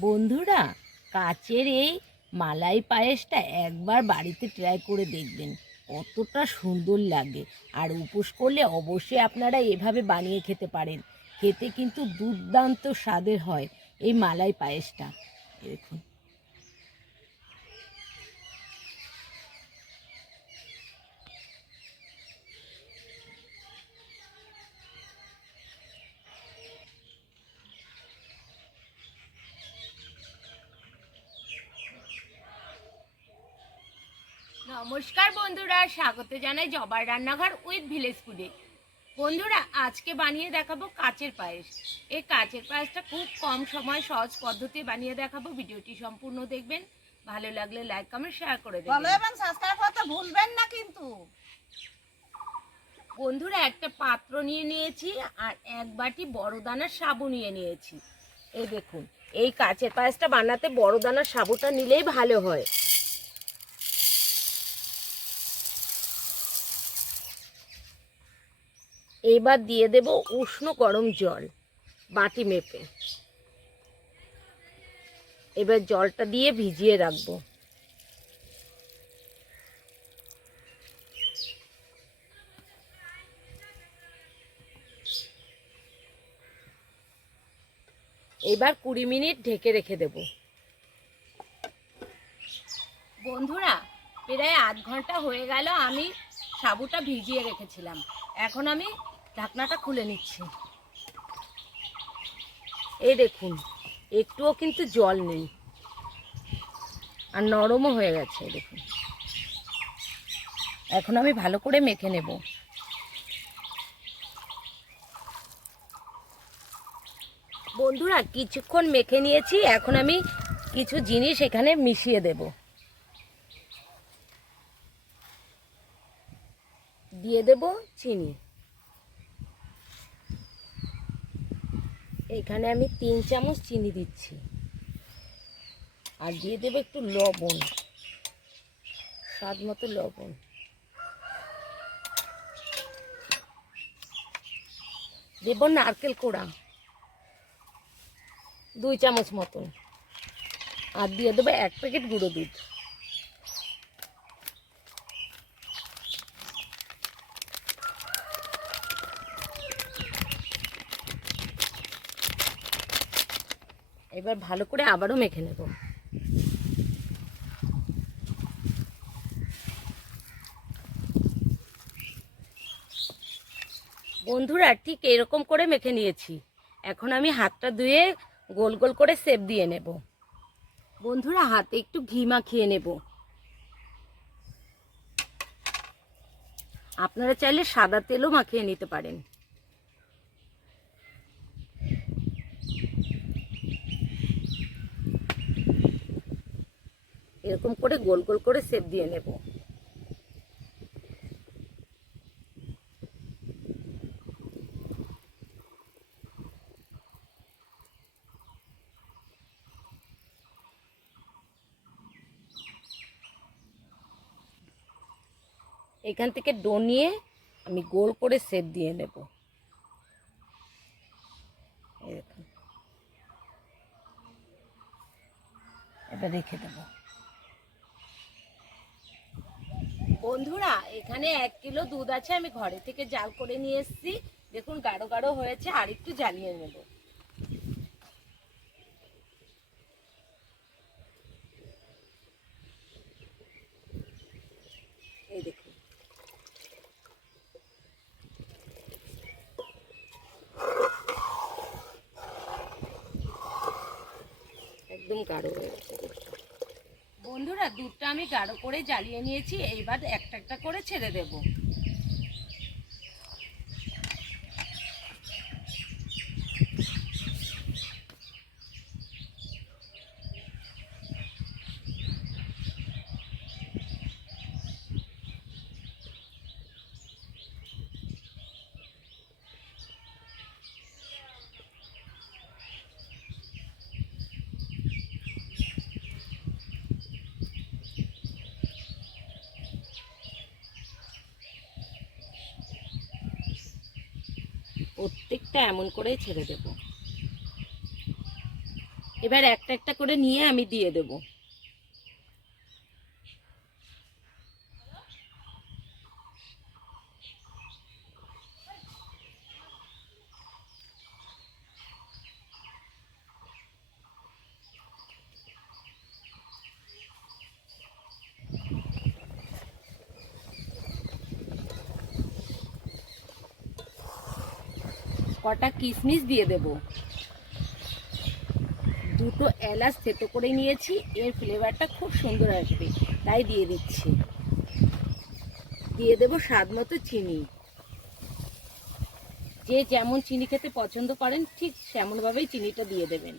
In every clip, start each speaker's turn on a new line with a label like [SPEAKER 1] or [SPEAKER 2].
[SPEAKER 1] বন্ধুরা, কাচের এই মালাই পায়েসটা একবার বাড়িতে ট্রাই করে দেখবেন। কতটা সুন্দর লাগে। আর উপোস করলে অবশ্যই আপনারা এভাবে বানিয়ে খেতে পারেন। খেতে কিন্তু দুর্দান্ত স্বাদের হয় এই মালাই পায়েসটা। দেখুন। নমস্কার বন্ধুরা স্বাগত জানাই জবার রান্নাঘর উইথ ভিলেজ ফুডে। বন্ধুরা আজকে বানিয়ে দেখাবো কাচের পায়েস। এই কাচের পায়েসটা খুব কম সময় সহজ পদ্ধতি বানিয়ে দেখাবো। ভিডিওটি সম্পূর্ণ দেখবেন। ভালো লাগলে লাইক কমেন্ট শেয়ার করে
[SPEAKER 2] ফলো
[SPEAKER 1] দেবেন
[SPEAKER 2] এবং সাবস্ক্রাইব করতে ভুলবেন না কিন্তু।
[SPEAKER 1] বন্ধুরা একটা পাত্র নিয়ে নিয়েছি আর এক বাটি বড় দানার সাবু নিয়ে নিয়েছি। এই দেখুন এই কাচের পায়েসটা বানাতে বড় দানার সাবুটা নিলেই ভালো হয়। এবার দিয়ে দেব উষ্ণ গরম জল, বাটি মেপে। এবার জলটা দিয়ে ভিজিয়ে রাখব। এবার কুড়ি মিনিট ঢেকে রেখে দেব। বন্ধুরা, প্রায় আধ ঘণ্টা হয়ে গেল আমি সাবুটা ভিজিয়ে রেখেছিলাম। এখন আমি ঢাকনাটা খুলে নিচ্ছি। এই দেখুন, একটুও কিন্তু জল নেই। আর নরমও হয়ে গেছে দেখুন। এখন আমি ভালো করে মেখে নেব। বন্ধুরা, কিছুক্ষণ মেখে নিয়েছি, এখন আমি কিছু জিনিস এখানে মিশিয়ে দেব। দিয়ে দেব চিনি। এখানে আমি তিন চামচ চিনি দিচ্ছি। আর দিয়ে দেবো একটু লবণ। স্বাদ মতো লবণ। দেব নারকেল কোড়া। দুই চামচ মতন। আর দিয়ে দেবো এক প্যাকেট গুঁড়ো দুধ। এবার ভালো করে আবারও মেখে নেব। বন্ধুরা, ঠিক এরকম করে মেখে নিয়েছি। এখন আমি হাতটা ধুয়ে গোল গোল করে সেপ দিয়ে নেব। বন্ধুরা, হাতে একটু ঘি মাখিয়ে নেব। আপনারা চাইলে সাদা তেলও মাখিয়ে নিতে পারেন। এরকম করে গোল গোল করে সেপ দিয়ে নেব। এখান থেকে ডো নিয়ে আমি গোল করে সেপ দিয়ে নেব। দেখুন। এবার রেখে দেবো। বন্ধুরা, এখানে এক কিলো দুধ আছে, আমি ঘরে থেকে জাল করে নিয়ে এসেছি। দেখুন, গাঢ় গাঢ় হয়েছে, আর একটু জ্বালিয়ে নেব। এই একদম গাঢ় হয়ে গেছে। বন্ধুরা দুধটা আমি গাঢ় করে জ্বালিয়ে নিয়েছি এইবার একটা একটা করে ছেড়ে দেব। প্রত্যেকটা এমন করেই ছেড়ে দেব। এবার একটা একটা করে নিয়ে আমি দিয়ে দেব। কটা কিশমিশ দিয়ে দেব। দুটো এলাচ থেতো করে নিয়েছি, এর ফ্লেভারটা খুব সুন্দর আসবে, তাই দিয়ে দিচ্ছি। দিয়ে দেব স্বাদ মতো চিনি। যে যেমন চিনি খেতে পছন্দ করেন, ঠিক তেমনভাবেই চিনিটা দিয়ে দেবেন।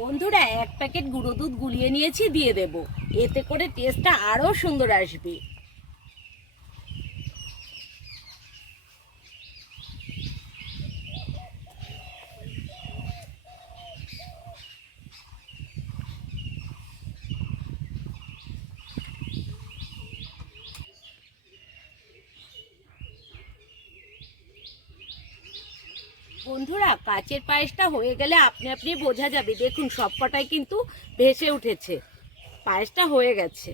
[SPEAKER 1] বন্ধুরা, এক প্যাকেট গুঁড়ো দুধ গুলিয়ে নিয়েছি, দিয়ে দেব। এতে করে টেস্টটা আরও সুন্দর আসবে। বন্ধুরা, কাচের পায়েসটা হয়ে গেলে আপনি আপনি বোঝা যাবে। দেখুন, সবকটাই কিন্তু ভেসে উঠেছে। পায়েসটা হয়ে গেছে।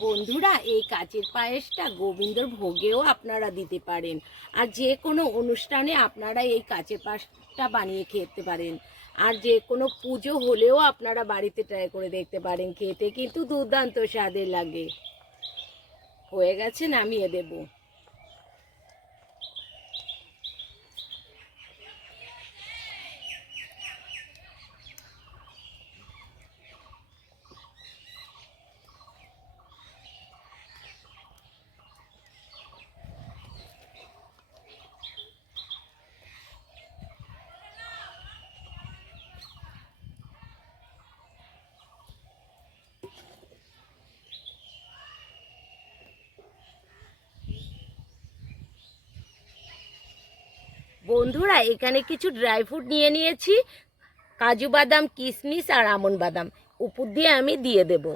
[SPEAKER 1] বন্ধুরা, এই কাচের পায়েসটা গোবিন্দর ভোগেও আপনারা দিতে পারেন। আর যে কোনো অনুষ্ঠানে আপনারা এই কাচের পায়েসটা বানিয়ে খেতে পারেন। আর যে কোনো পুজো হলেও আপনারা বাড়িতে ট্রাই করে দেখতে পারেন, খেতে কিন্তু দুর্দান্ত স্বাদের লাগে। হয়ে গেছে, নামিয়ে দেব। বন্ধুরা, এখানে কিছু ড্রাই ফ্রুট নিয়ে নিয়েছি। কাজু বাদাম কিশমিশ আর আমন বাদাম। উপর দিয়ে আমি দিয়ে দেবো।